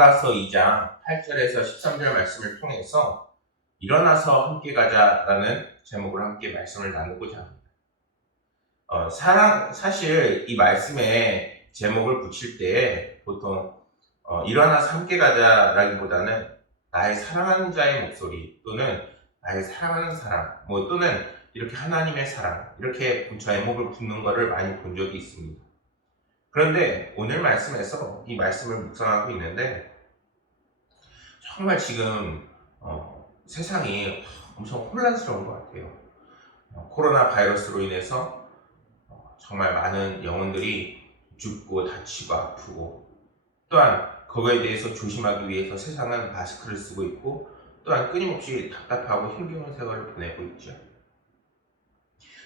아가서 2장 8절에서 13절 말씀을 통해서 일어나서 함께 가자라는 제목으로 함께 말씀을 나누고자 합니다. 사실 이 말씀에 제목을 붙일 때 보통 일어나서 함께 가자라기보다는 나의 사랑하는 자의 목소리 또는 나의 사랑하는 사람 또는 이렇게 하나님의 사랑 이렇게 제목을 붙는 것을 많이 본 적이 있습니다. 그런데 오늘 말씀에서 이 말씀을 묵상하고 있는데 정말 지금 세상이 엄청 혼란스러운 것 같아요. 코로나 바이러스로 인해서 정말 많은 영혼들이 죽고 다치고 아프고 또한 그거에 대해서 조심하기 위해서 세상은 마스크를 쓰고 있고 또한 끊임없이 답답하고 힘겨운 생활을 보내고 있죠.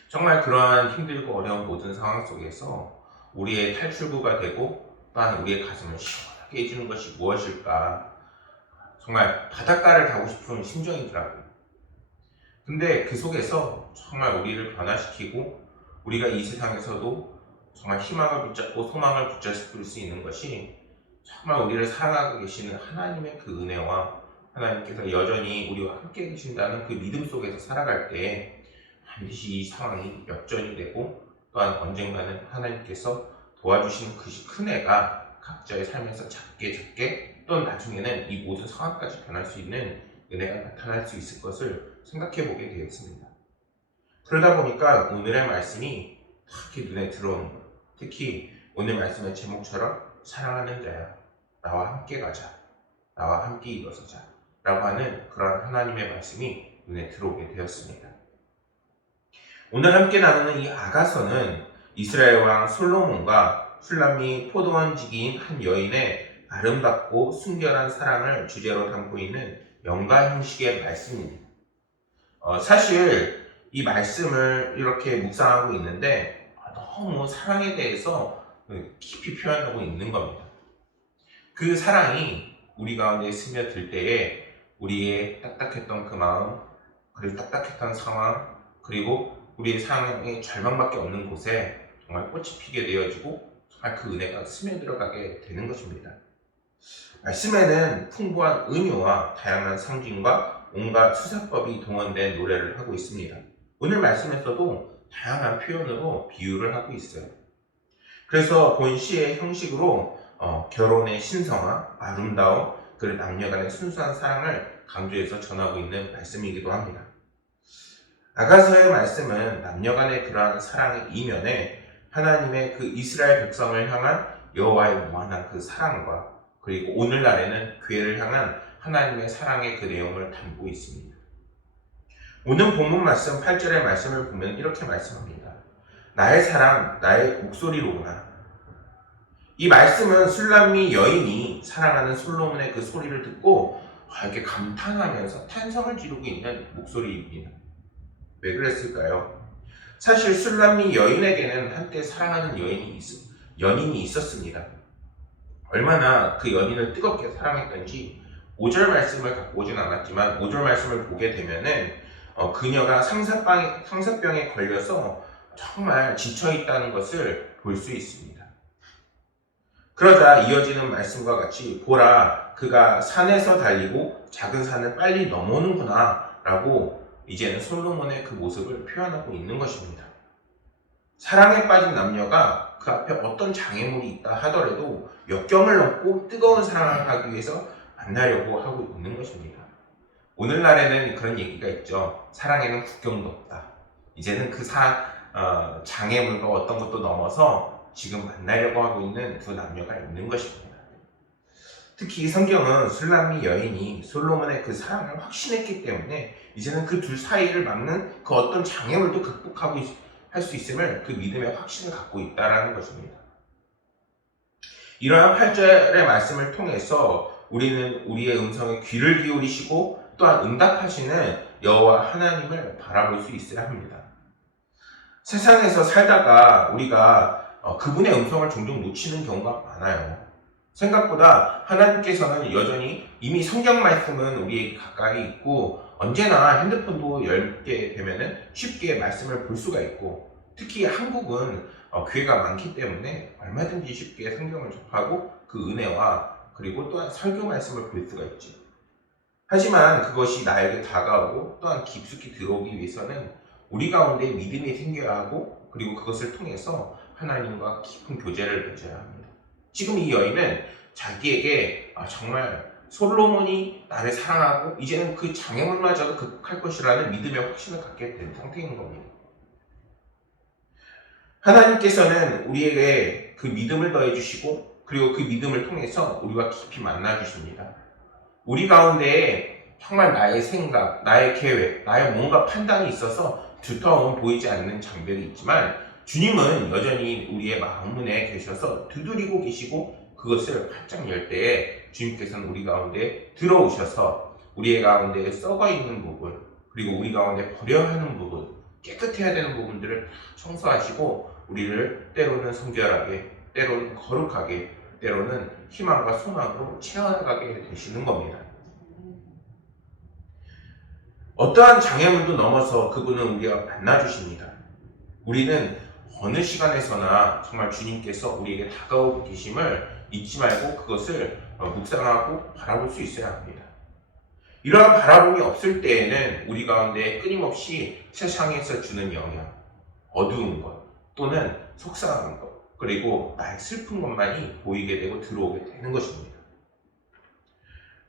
정말 그러한 힘들고 어려운 모든 상황 속에서 우리의 탈출구가 되고 또한 우리의 가슴을 시원하게 해주는 것이 무엇일까? 정말 바닷가를 가고 싶은 심정이더라고요. 근데 그 속에서 정말 우리를 변화시키고 우리가 이 세상에서도 정말 희망을 붙잡고 소망을 붙잡을 수 있는 것이 정말 우리를 사랑하고 계시는 하나님의 그 은혜와 하나님께서 여전히 우리와 함께 계신다는 그 믿음 속에서 살아갈 때 반드시 이 상황이 역전이 되고 또한 언젠가는 하나님께서 도와주시는 그 큰 애가 각자의 삶에서 작게 또 나중에는 이 모든 상황까지 변할 수 있는 은혜가 나타날 수 있을 것을 생각해 보게 되었습니다. 그러다 보니까 오늘의 말씀이 특히 눈에 들어오는 것, 특히 오늘 말씀의 제목처럼 사랑하는 자야, 나와 함께 가자, 나와 함께 일어서자 라고 하는 그런 하나님의 말씀이 눈에 들어오게 되었습니다. 오늘 함께 나누는 이 아가서는 이스라엘 왕 솔로몬과 술람미 포도원지기인 한 여인의 아름답고 순결한 사랑을 주제로 담고 있는 영가 형식의 말씀입니다. 사실 이 말씀을 이렇게 묵상하고 있는데 너무 사랑에 대해서 깊이 표현하고 있는 겁니다. 그 사랑이 우리 가운데 스며들 때에 우리의 딱딱했던 그 마음, 그리고 딱딱했던 상황, 그리고 우리의 상황에 절망밖에 없는 곳에 정말 꽃이 피게 되어지고 정말 그 은혜가 스며들어가게 되는 것입니다. 말씀에는 풍부한 은유와 다양한 상징과 온갖 수사법이 동원된 노래를 하고 있습니다. 오늘 말씀에서도 다양한 표현으로 비유를 하고 있어요. 그래서 본 시의 형식으로 결혼의 신성화, 아름다움, 그리고 남녀 간의 순수한 사랑을 강조해서 전하고 있는 말씀이기도 합니다. 아가서의 말씀은 남녀 간의 그러한 사랑의 이면에 하나님의 그 이스라엘 백성을 향한 여호와의 무한한 그 사랑과 그리고 오늘날에는 교회를 향한 하나님의 사랑의 그 내용을 담고 있습니다. 오늘 본문 말씀 8절의 말씀을 보면 이렇게 말씀합니다. 나의 사랑, 나의 목소리로구나. 이 말씀은 술람미 여인이 사랑하는 솔로몬의 그 소리를 듣고 이렇게 감탄하면서 탄성을 지르고 있는 목소리입니다. 왜 그랬을까요? 사실 술람미 여인에게는 한때 사랑하는 연인이 있었습니다. 얼마나 그 연인을 뜨겁게 사랑했던지 5절 말씀을 갖고 오진 않았지만 5절 말씀을 보게 되면은 그녀가 상사병에 걸려서 정말 지쳐있다는 것을 볼 수 있습니다. 그러자 이어지는 말씀과 같이 보라, 그가 산에서 달리고 작은 산을 빨리 넘어오는구나 라고 이제는 솔로몬의 그 모습을 표현하고 있는 것입니다. 사랑에 빠진 남녀가 그 앞에 어떤 장애물이 있다 하더라도 역경을 넘고 뜨거운 사랑을 하기 위해서 만나려고 하고 있는 것입니다. 오늘날에는 그런 얘기가 있죠. 사랑에는 국경도 없다. 이제는 그 장애물과 어떤 것도 넘어서 지금 만나려고 하고 있는 두 남녀가 있는 것입니다. 특히 성경은 술람미 여인이 솔로몬의 그 사랑을 확신했기 때문에 이제는 그 둘 사이를 막는 그 어떤 장애물도 극복하고 할 수 있음을 그 믿음의 확신을 갖고 있다는 것입니다. 이러한 8절의 말씀을 통해서 우리는 우리의 음성에 귀를 기울이시고 또한 응답하시는 여호와 하나님을 바라볼 수 있어야 합니다. 세상에서 살다가 우리가 그분의 음성을 종종 놓치는 경우가 많아요. 생각보다 하나님께서는 여전히 이미 성경 말씀은 우리에게 가까이 있고 언제나 핸드폰도 열게 되면 쉽게 말씀을 볼 수가 있고 특히 한국은 교회가 많기 때문에 얼마든지 쉽게 성경을 접하고 그 은혜와 그리고 또한 설교 말씀을 볼 수가 있지. 하지만 그것이 나에게 다가오고 또한 깊숙이 들어오기 위해서는 우리 가운데 믿음이 생겨야 하고 그리고 그것을 통해서 하나님과 깊은 교제를 맺어야 합니다. 지금 이 여인은 자기에게 정말 솔로몬이 나를 사랑하고 이제는 그 장애물마저도 극복할 것이라는 믿음의 확신을 갖게 된 상태인 겁니다. 하나님께서는 우리에게 그 믿음을 더해 주시고 그리고 그 믿음을 통해서 우리와 깊이 만나 주십니다. 우리 가운데에 정말 나의 생각, 나의 계획, 나의 뭔가 판단이 있어서 두터운 보이지 않는 장벽이 있지만 주님은 여전히 우리의 마음문에 계셔서 두드리고 계시고 그것을 활짝 열 때에 주님께서는 우리 가운데 들어오셔서 우리의 가운데 썩어 있는 부분 그리고 우리 가운데 버려야 하는 부분 깨끗해야 되는 부분들을 청소하시고 우리를 때로는 성결하게 때로는 거룩하게 때로는 희망과 소망으로 채워나가게 되시는 겁니다. 어떠한 장애물도 넘어서 그분은 우리와 만나주십니다. 우리는 어느 시간에서나 정말 주님께서 우리에게 다가오고 계심을 잊지 말고 그것을 묵상하고 바라볼 수 있어야 합니다. 이러한 바라봄이 없을 때에는 우리 가운데 끊임없이 세상에서 주는 영향, 어두운 것 또는 속상한 것 그리고 나의 슬픈 것만이 보이게 되고 들어오게 되는 것입니다.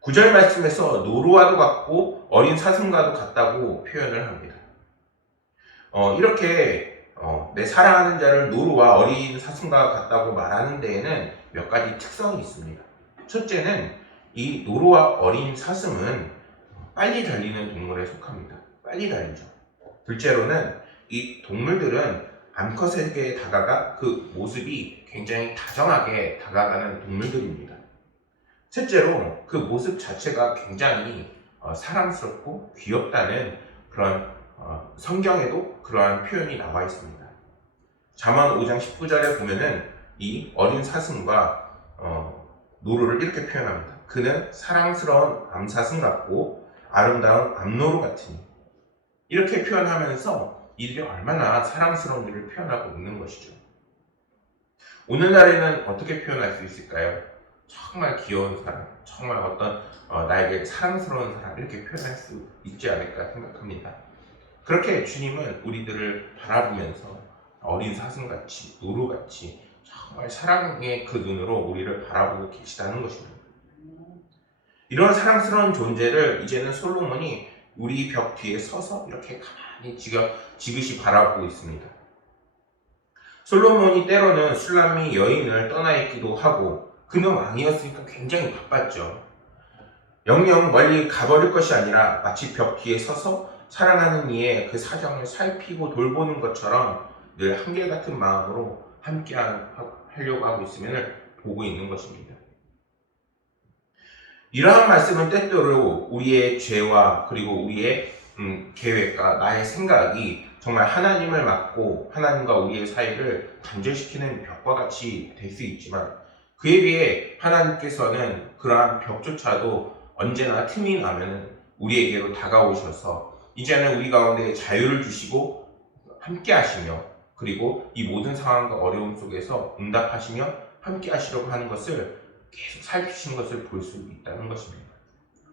9절 말씀에서 노루와도 같고 어린 사슴과도 같다고 표현을 합니다. 이렇게 내 사랑하는 자를 노루와 어린 사슴과 같다고 말하는 데에는 몇 가지 특성이 있습니다. 첫째는 이 노루와 어린 사슴은 빨리 달리는 동물에 속합니다. 빨리 달리죠. 둘째로는 이 동물들은 암컷에게 다가가 그 모습이 굉장히 다정하게 다가가는 동물들입니다. 셋째로 그 모습 자체가 굉장히 사랑스럽고 귀엽다는 그런 성경에도 그러한 표현이 나와 있습니다. 잠언 5장 19절에 보면은 이 어린 사슴과 노루를 이렇게 표현합니다. 그는 사랑스러운 암사슴 같고 아름다운 암노루 같으니 이렇게 표현하면서 이들이 얼마나 사랑스러운 일을 표현하고 있는 것이죠. 오늘날에는 어떻게 표현할 수 있을까요? 정말 귀여운 사람, 정말 어떤 나에게 사랑스러운 사람 이렇게 표현할 수 있지 않을까 생각합니다. 그렇게 주님은 우리들을 바라보면서 어린 사슴같이 노루같이 정말 사랑의 그 눈으로 우리를 바라보고 계시다는 것입니다. 이런 사랑스러운 존재를 이제는 솔로몬이 우리 벽 뒤에 서서 이렇게 가만히 지그시 바라보고 있습니다. 솔로몬이 때로는 술람미 여인을 떠나 있기도 하고 그는 왕이었으니까 굉장히 바빴죠. 영영 멀리 가버릴 것이 아니라 마치 벽 뒤에 서서 사랑하는 이의 그 사정을 살피고 돌보는 것처럼 늘 한결같은 마음으로 함께 하려고 하고 있으면 보고 있는 것입니다. 이러한 말씀은 때때로 우리의 죄와 그리고 우리의 계획과 나의 생각이 정말 하나님을 막고 하나님과 우리의 사이를 단절시키는 벽과 같이 될 수 있지만 그에 비해 하나님께서는 그러한 벽조차도 언제나 틈이 나면 우리에게로 다가오셔서 이제는 우리 가운데 자유를 주시고 함께 하시며 그리고 이 모든 상황과 어려움 속에서 응답하시며 함께 하시려고 하는 것을 계속 살피시는 것을 볼 수 있다는 것입니다.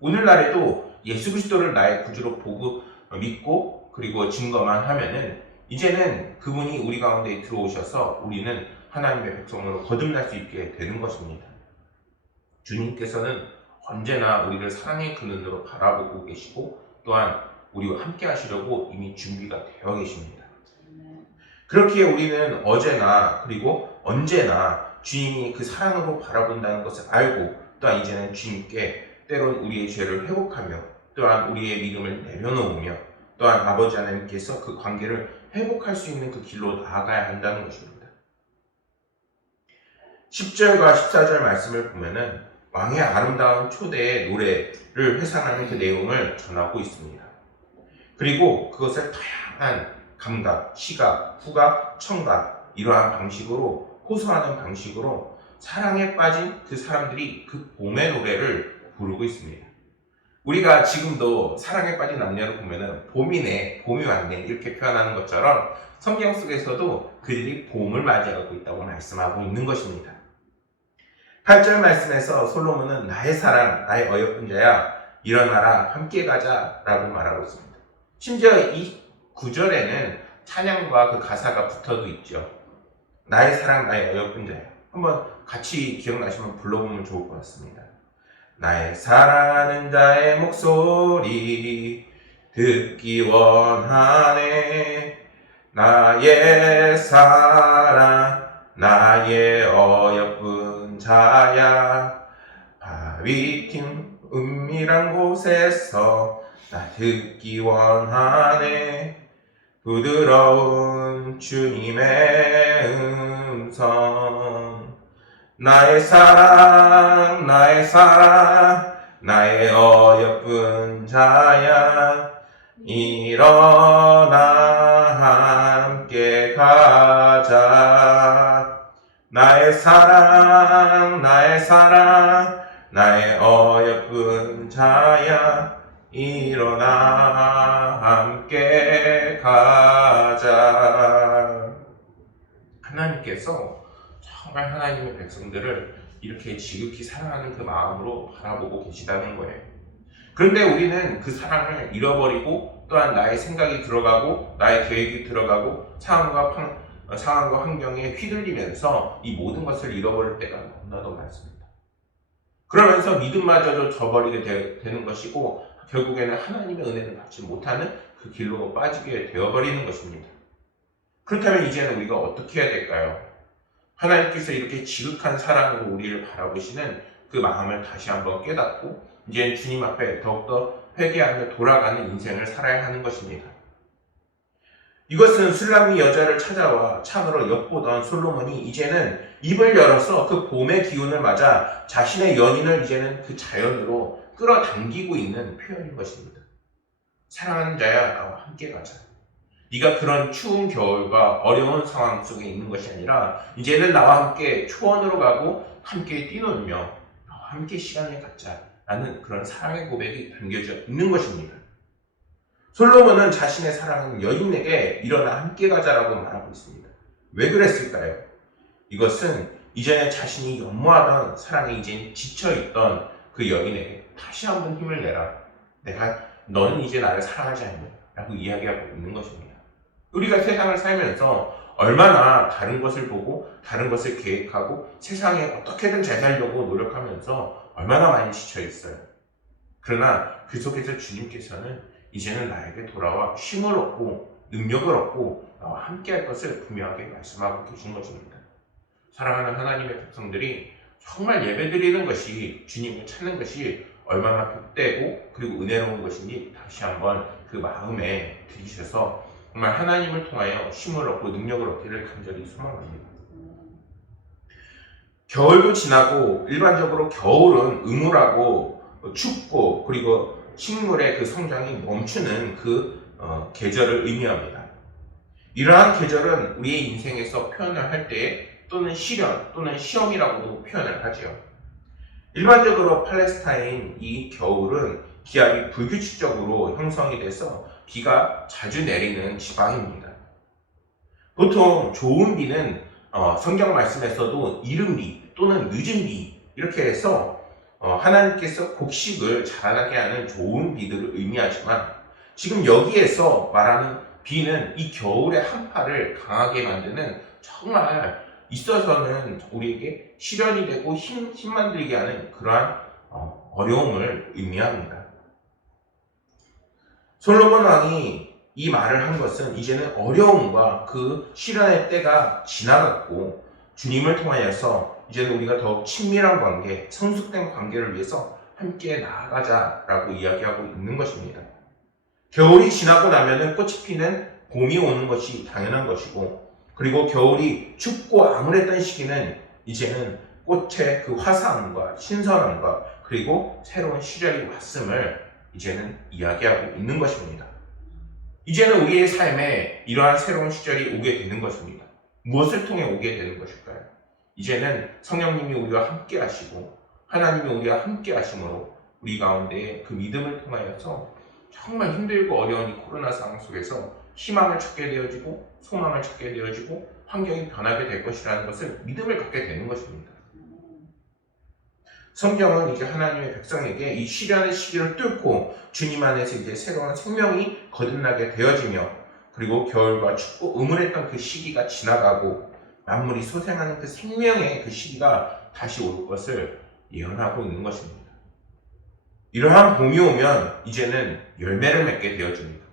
오늘날에도 예수 그리스도를 나의 구주로 보고 믿고 그리고 증거만 하면은 이제는 그분이 우리 가운데 들어오셔서 우리는 하나님의 백성으로 거듭날 수 있게 되는 것입니다. 주님께서는 언제나 우리를 사랑의 그 눈으로 바라보고 계시고 또한 우리와 함께 하시려고 이미 준비가 되어 계십니다. 그렇기에 우리는 어제나 그리고 언제나 주님이 그 사랑으로 바라본다는 것을 알고 또한 이제는 주님께 때론 우리의 죄를 회복하며 또한 우리의 믿음을 내려놓으며 또한 아버지 하나님께서 그 관계를 회복할 수 있는 그 길로 나아가야 한다는 것입니다. 10절과 14절 말씀을 보면은 왕의 아름다운 초대의 노래를 회상하는 그 내용을 전하고 있습니다. 그리고 그것을 다양한 감각, 시각, 후각, 청각 이러한 방식으로 호소하는 방식으로 사랑에 빠진 그 사람들이 그 봄의 노래를 부르고 있습니다. 우리가 지금도 사랑에 빠진 남녀를 보면은 봄이네, 봄이 왔네 이렇게 표현하는 것처럼 성경 속에서도 그들이 봄을 맞이하고 있다고 말씀하고 있는 것입니다. 8절 말씀에서 솔로몬은 나의 사랑, 나의 어여쁜 자야, 일어나라, 함께 가자 라고 말하고 있습니다. 심지어 이 9절에는 찬양과 그 가사가 붙어도 있죠. 나의 사랑, 나의 어여쁜 자야. 한번 같이 기억나시면 불러보면 좋을 것 같습니다. 나의 사랑하는 자의 목소리 듣기 원하네. 나의 사랑, 나의 어여쁜 자야. 바위 튼 은밀한 곳에서 나 듣기 원하네. 부드러운 주님의 음성. 나의 사랑, 나의 사랑, 나의 어여쁜 자야. 일어나 함께 가자. 나의 사랑, 나의 사랑, 나의 어여쁜 자야. 일어나 함께 가자. 하나님께서 정말 하나님의 백성들을 이렇게 지극히 사랑하는 그 마음으로 바라보고 계시다는 거예요. 그런데 우리는 그 사랑을 잃어버리고 또한 나의 생각이 들어가고 나의 계획이 들어가고 상황과 환경에 휘둘리면서 이 모든 것을 잃어버릴 때가 너무나도 많습니다. 그러면서 믿음마저도 저버리게 되는 것이고 결국에는 하나님의 은혜를 받지 못하는 그 길로 빠지게 되어버리는 것입니다. 그렇다면 이제는 우리가 어떻게 해야 될까요? 하나님께서 이렇게 지극한 사랑으로 우리를 바라보시는 그 마음을 다시 한번 깨닫고 이제는 주님 앞에 더욱더 회개하며 돌아가는 인생을 살아야 하는 것입니다. 이것은 술람이 여자를 찾아와 창으로 엿보던 솔로몬이 이제는 입을 열어서 그 봄의 기운을 맞아 자신의 연인을 이제는 그 자연으로 끌어당기고 있는 표현인 것입니다. 사랑하는 자야, 나와 함께 가자. 네가 그런 추운 겨울과 어려운 상황 속에 있는 것이 아니라 이제는 나와 함께 초원으로 가고 함께 뛰놀며 나와 함께 시간을 갖자라는 그런 사랑의 고백이 담겨져 있는 것입니다. 솔로몬은 자신의 사랑하는 여인에게 일어나 함께 가자라고 말하고 있습니다. 왜 그랬을까요? 이것은 이전에 자신이 연모하던 사랑에 이제 지쳐있던 그 여인에게 다시 한번 힘을 내라. 너는 이제 나를 사랑하지 않냐? 라고 이야기하고 있는 것입니다. 우리가 세상을 살면서 얼마나 다른 것을 보고 다른 것을 계획하고 세상에 어떻게든 잘 살려고 노력하면서 얼마나 많이 지쳐있어요. 그러나 그 속에서 주님께서는 이제는 나에게 돌아와 쉼을 얻고 능력을 얻고 나와 함께 할 것을 분명하게 말씀하고 계신 것입니다. 사랑하는 하나님의 백성들이 정말 예배드리는 것이 주님을 찾는 것이 얼마나 복되고 그리고 은혜로운 것인지 다시 한번 그 마음에 들이셔서 정말 하나님을 통하여 쉼을 얻고 능력을 얻기를 간절히 소망합니다. 겨울도 지나고 일반적으로 겨울은 음울하고 춥고 그리고 식물의 그 성장이 멈추는 그 계절을 의미합니다. 이러한 계절은 우리의 인생에서 표현을 할 때 또는 시련 또는 시험이라고도 표현을 하죠. 일반적으로 팔레스타인 이 겨울은 기압이 불규칙적으로 형성이 돼서 비가 자주 내리는 지방입니다. 보통 좋은 비는 성경 말씀에서도 이른 비 또는 늦은 비 이렇게 해서 하나님께서 곡식을 자라나게 하는 좋은 비들을 의미하지만 지금 여기에서 말하는 비는 이 겨울의 한파를 강하게 만드는 정말 있어서는 우리에게 시련이 되고 힘만 들게 하는 그러한 어려움을 의미합니다. 솔로몬 왕이 이 말을 한 것은 이제는 어려움과 그 시련의 때가 지나갔고 주님을 통하여서 이제는 우리가 더욱 친밀한 관계, 성숙된 관계를 위해서 함께 나아가자라고 이야기하고 있는 것입니다. 겨울이 지나고 나면은 꽃이 피는 봄이 오는 것이 당연한 것이고 그리고 겨울이 춥고 암울했던 시기는 이제는 꽃의 그 화사함과 신선함과 그리고 새로운 시절이 왔음을 이제는 이야기하고 있는 것입니다. 이제는 우리의 삶에 이러한 새로운 시절이 오게 되는 것입니다. 무엇을 통해 오게 되는 것일까요? 이제는 성령님이 우리와 함께 하시고 하나님이 우리와 함께 하심으로 우리 가운데 그 믿음을 통하여서 정말 힘들고 어려운 이 코로나 상황 속에서 희망을 찾게 되어지고 소망을 찾게 되어지고 환경이 변하게 될 것이라는 것을 믿음을 갖게 되는 것입니다. 성경은 이제 하나님의 백성에게 이 시련의 시기를 뚫고 주님 안에서 이제 새로운 생명이 거듭나게 되어지며, 그리고 겨울과 춥고 음울했던 그 시기가 지나가고 만물이 소생하는 그 생명의 그 시기가 다시 올 것을 예언하고 있는 것입니다. 이러한 봄이 오면 이제는 열매를 맺게 되어집니다.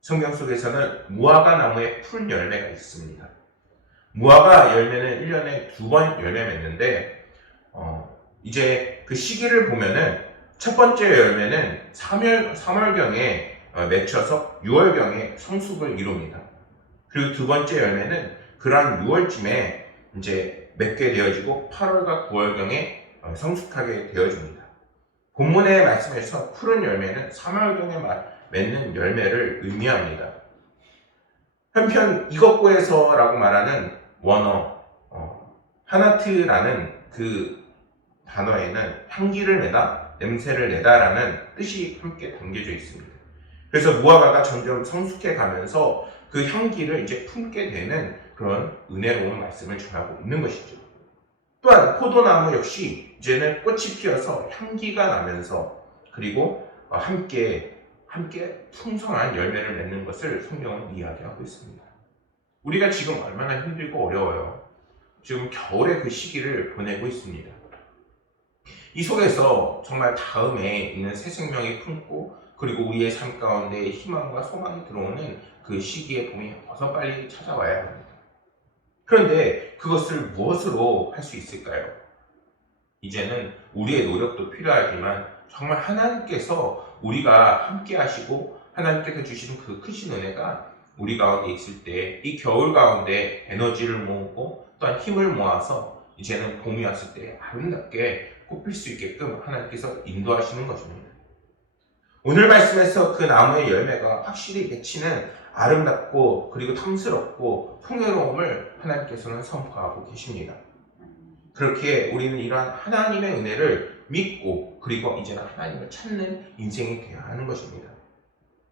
성경 속에서는 무화과 나무에 푸른 열매가 있습니다. 무화과 열매는 1년에 2번 열매 맺는데, 이제 그 시기를 보면은 첫 번째 열매는 3월경에 맺혀서 6월경에 성숙을 이룹니다. 그리고 두 번째 열매는 그러한 6월쯤에 이제 맺게 되어지고 8월과 9월경에 성숙하게 되어집니다. 본문의 말씀에서 푸른 열매는 3월경에 맺는 열매를 의미합니다. 한편 이것고에서라고 말하는 원어 하나트라는 그 단어에는 향기를 내다, 냄새를 내다라는 뜻이 함께 담겨져 있습니다. 그래서 무화과가 점점 성숙해 가면서 그 향기를 이제 품게 되는 그런 은혜로운 말씀을 전하고 있는 것이죠. 또한 포도나무 역시 이제는 꽃이 피어서 향기가 나면서, 그리고 함께 풍성한 열매를 맺는 것을 성경은 이야기하고 있습니다. 우리가 지금 얼마나 힘들고 어려워요. 지금 겨울의 그 시기를 보내고 있습니다. 이 속에서 정말 다음에 있는 새 생명이 품고, 그리고 우리의 삶 가운데 희망과 소망이 들어오는 그 시기에 봄이 어서 빨리 찾아와야 합니다. 그런데 그것을 무엇으로 할 수 있을까요? 이제는 우리의 노력도 필요하지만 정말 하나님께서 우리가 함께 하시고 하나님께서 주시는 그 크신 은혜가 우리 가운데 있을 때 이 겨울 가운데 에너지를 모으고 또한 힘을 모아서 이제는 봄이 왔을 때 아름답게 꽃필 수 있게끔 하나님께서 인도하시는 것입니다. 오늘 말씀에서 그 나무의 열매가 확실히 맺히는 아름답고 그리고 탐스럽고 풍요로움을 하나님께서는 선포하고 계십니다. 그렇게 우리는 이러한 하나님의 은혜를 믿고, 그리고 이제는 하나님을 찾는 인생이 되어야 하는 것입니다.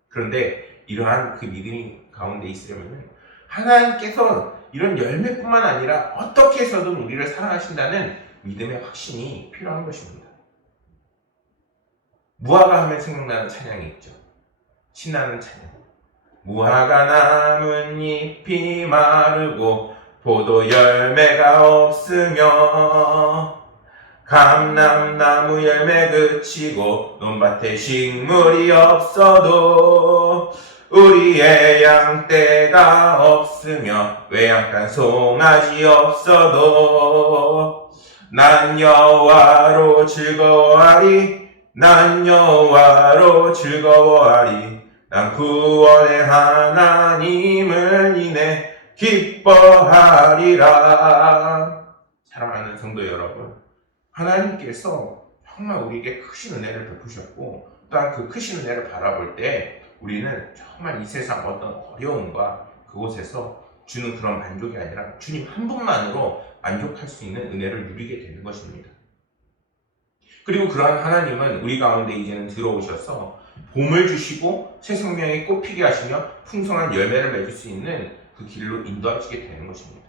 그런데 이러한 그 믿음이 가운데 있으려면 하나님께서 이런 열매뿐만 아니라 어떻게 해서든 우리를 사랑하신다는 믿음의 확신이 필요한 것입니다. 무화과 하면 생각나는 찬양이 있죠. 신나는 찬양. 무화과 나뭇잎이 마르고 포도 열매가 없으며, 감람나무 열매 그치고 논밭에 식물이 없어도, 우리의 양떼가 없으며 외양간 송아지 없어도, 난 여호와로 즐거워하리, 난 여호와로 즐거워하리, 난 구원의 하나님을 인해 기뻐하리라. 사랑하는 성도 여러분, 하나님께서 정말 우리에게 크신 은혜를 베푸셨고, 또한 그 크신 은혜를 바라볼 때 우리는 정말 이 세상 어떤 어려움과 그곳에서 주는 그런 만족이 아니라 주님 한 분만으로 만족할 수 있는 은혜를 누리게 되는 것입니다. 그리고 그러한 하나님은 우리 가운데 이제는 들어오셔서 봄을 주시고 새 생명이 꽃피게 하시며 풍성한 열매를 맺을 수 있는 그 길로 인도하시게 되는 것입니다.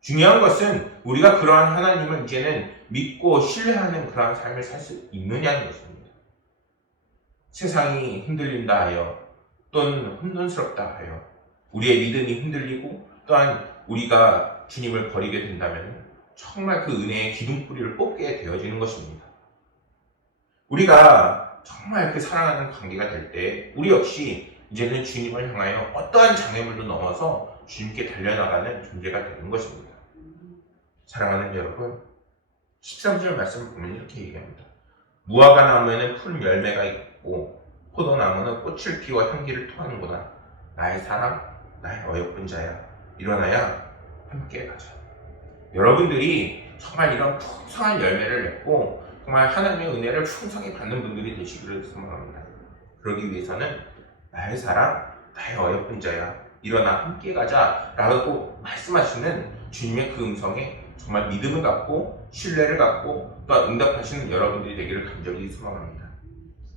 중요한 것은 우리가 그러한 하나님을 이제는 믿고 신뢰하는 그러한 삶을 살 수 있느냐는 것입니다. 세상이 흔들린다 하여 또는 혼돈스럽다 하여 우리의 믿음이 흔들리고 또한 우리가 주님을 버리게 된다면 정말 그 은혜의 기둥뿌리를 뽑게 되어지는 것입니다. 우리가 정말 그 사랑하는 관계가 될 때 우리 역시 이제는 주님을 향하여 어떠한 장애물도 넘어서 주님께 달려나가는 존재가 되는 것입니다. 사랑하는 여러분, 13절 말씀을 보면 이렇게 얘기합니다. 무화과 나무에는 푸른 열매가 있고 포도나무는 꽃을 피워 향기를 토하는구나. 나의 사랑, 나의 어여쁜 자야, 일어나야 함께 가자. 여러분들이 정말 이런 풍성한 열매를 맺고 정말 하나님의 은혜를 풍성히 받는 분들이 되시기를 소망합니다. 그러기 위해서는 나의 사랑, 나의 어여쁜 자야, 일어나 함께 가자 라고 말씀하시는 주님의 그 음성에 정말 믿음을 갖고 신뢰를 갖고 또 응답하시는 여러분들이 되기를 간절히 소망합니다.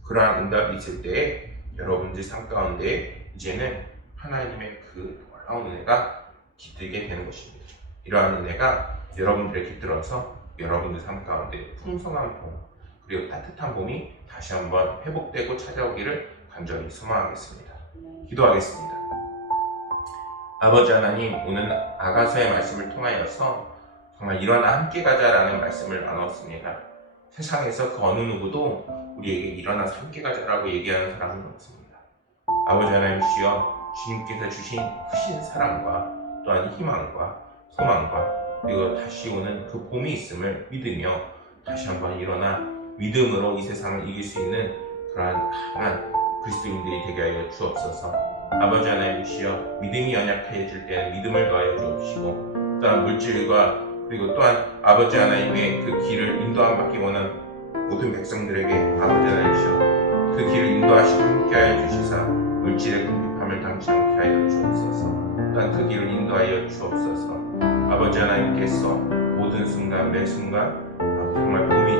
그러한 응답이 있을 때에 여러분들 삶 가운데 이제는 하나님의 그 놀라운 은혜가 깃들게 되는 것입니다. 이러한 은혜가 여러분들의 깃들어서 여러분들 삶 가운데 풍성한 봄 그리고 따뜻한 봄이 다시 한번 회복되고 찾아오기를 간절히 소망하겠습니다. 기도하겠습니다. 아버지 하나님, 오늘 아가서의 말씀을 통하여서 정말 일어나 함께 가자라는 말씀을 나눴습니다. 세상에서 그 어느 누구도 우리에게 일어나서 함께 가자라고 얘기하는 사람은 없습니다. 아버지 하나님 주여, 주님께서 주신 크신 사랑과 또한 희망과 소망과 그리고 다시 오는 그 봄이 있음을 믿으며 다시 한번 일어나 믿음으로 이 세상을 이길 수 있는 그러한 강한 그리스도인들이 되게 하여 주옵소서. 아버지 하나님 주여, 믿음이 연약해질 때는 믿음을 더하여 주옵시고 또한 물질과 그리고 또한 아버지 하나님의 그 길을 인도함 받기 원하는 모든 백성들에게 아버지 하나님 주여 그 길을 인도하시고 함께하여 주시사 물질의 궁핍함을 당치 않게 하여 주옵소서. 또한 그 길을 인도하여 주옵소서. 아버지 하나님께서 모든 순간 매 순간 정말 봄이